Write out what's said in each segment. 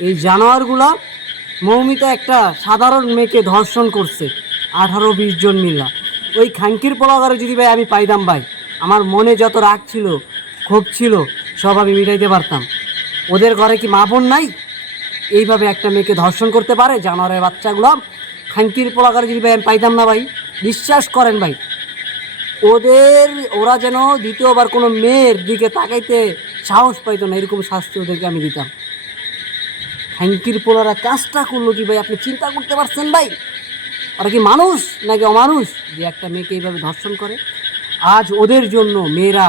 এই জানোয়ারগুলা মৌমিতা একটা সাধারণ মেয়েকে ধর্ষণ করছে, আঠারো, বিশ জন মিলা। ওই খাঙ্কির পোলাগারে যদি ভাই আমি পাইতাম ভাই, আমার মনে যত রাগ ছিল, ক্ষোভ ছিল, সব আমি মিটাইতে পারতাম। ওদের ঘরে কি মা বোন নাই? এইভাবে একটা মেয়েকে ধর্ষণ করতে পারে জানোয়ারের বাচ্চাগুলো? খাঙ্কির পোলাগারে যদি ভাই আমি পাইতাম না ভাই, বিশ্বাস করেন ভাই, ওদের, ওরা যেন দ্বিতীয়বার কোনো মেয়ের দিকে তাকাইতে সাহস পাইতো না, এরকম শাস্তি ওদেরকে আমি দিতাম। হ্যাঙ্কির পোলারা কাজটা করল কি ভাই? আপনি চিন্তা করতে পারছেন ভাই? ওরা কি মানুষ নাকি অমানুষ? যে একটা মেয়েকে এইভাবে ধর্ষণ করে। আজ ওদের জন্য মেয়েরা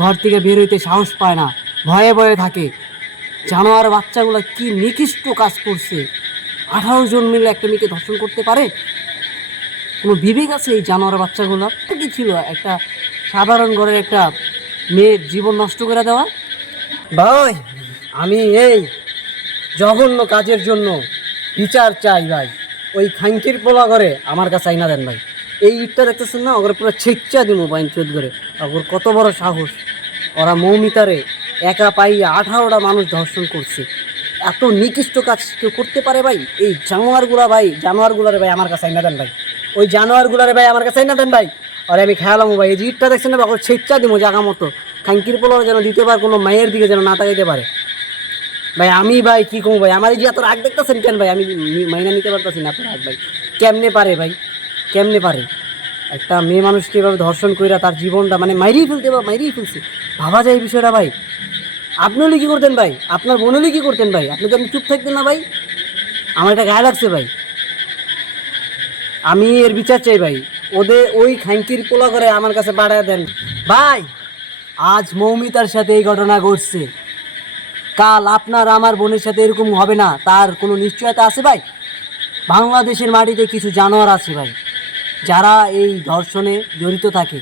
ঘর থেকে বের হইতে সাহস পায় না, ভয়ে ভয়ে থাকে। জানোয়ার বাচ্চাগুলো কি নিকৃষ্ট কাজ করছে? আঠারো জন মিলে একটা মেয়েকে ধর্ষণ করতে পারে? কোনো বিবেক আছে এই জানোয়ার বাচ্চাগুলো? কি ছিল? একটা সাধারণ ঘরের একটা মেয়ের জীবন নষ্ট করে দেওয়া? ভাই, আমি এই জঘন্য কাজের জন্য বিচার চাই ভাই। ওই খাঙ্কির পোলা করে আমার কাছে আইনা দেন ভাই। এই ইটটা দেখতেছেন না? ওগুলো পুরো ছেচ্চা দিব বাইন চোদ করে ওর কত বড় সাহস। ওরা মৌমিতারে একা পাইয়া আঠারোটা মানুষ ধর্ষণ করছে। এত নিকৃষ্ট কাজ কেউ করতে পারে ভাই? এই জানোয়ারগুলা ভাই, জানোয়ারগুলারে ভাই আমার কাছে আইনা দেন ভাই। ওই জানোয়ারগুলারে ভাই আমার কাছে আইনা দেন ভাই। আর আমি খেয়ালাম ভাই, এই যে ইটটা দেখছেন না ওর ছেচ্চা দিব জাগা মতো। খাঙ্কির পোলার যেন দ্বিতীয়বার কোনো মায়ের দিকে যেন না তাকাইতে পারে। ভাই, আমি ভাই, কি কমু ভাই? আমার এই যে এত রাগ দেখতেছেন কেন ভাই? আমি মাইনা নিতে পারতেছি না রাগ ভাই। কেমনে পারে ভাই? কেমনে পারে? একটা মেয়ে মানুষকে এভাবে ধর্ষণ কইরা তার জীবনটা মানে মাইরেই ফেলতে বা মাইরেই ফেলছে। ভাবা যায় এই বিষয়টা ভাই। আপনি হলে কী করতেন ভাই। আপনার বোন হলে কী করতেন ভাই। আপনি তো আপনি চুপ থাকতেন না ভাই। আমার এটা গায়ে লাগছে ভাই। আমি এর বিচার চাই ভাই। ওদের ওই খাঙ্কির পোলা করে আমার কাছে বাড়ায় দেন। ভাই, আজ মৌমিতার সাথে এই ঘটনা ঘটছে। কাল আপনার আমার বোনের সাথে এরকম হবে না। তার কোনো নিশ্চয়তা আছে ভাই? বাংলাদেশের মাটিতে কিছু জানোয়ার আছে ভাই। যারা এই ধর্ষণে জড়িত থাকে।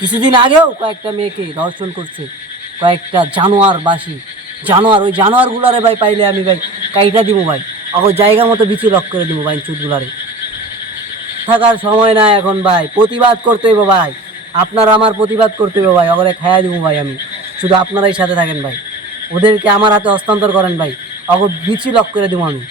কিছুদিন আগেও কয়েকটা মেয়েকে ধর্ষণ করছে। কয়েকটা জানোয়ার বাসি জানোয়ার, ওই জানোয়ারগুলারে ভাই পাইলে আমি ভাই কাইটা দিব ভাই। আবার জায়গা মতো বিচি লক করে দিব ভাই চুটগুলারে থাকার সময় না এখন ভাই। প্রতিবাদ করতে হইব ভাই। আপনার আমার প্রতিবাদ করতে হইব ভাই। ওগুলো খাইয়া দিব ভাই আমি। শুধু আপনারাই সাথে থাকেন ভাই। ওদেরকে আমার হাতে হস্তান্তর করেন ভাই। অগর বিচি লক করে দেবো আমি।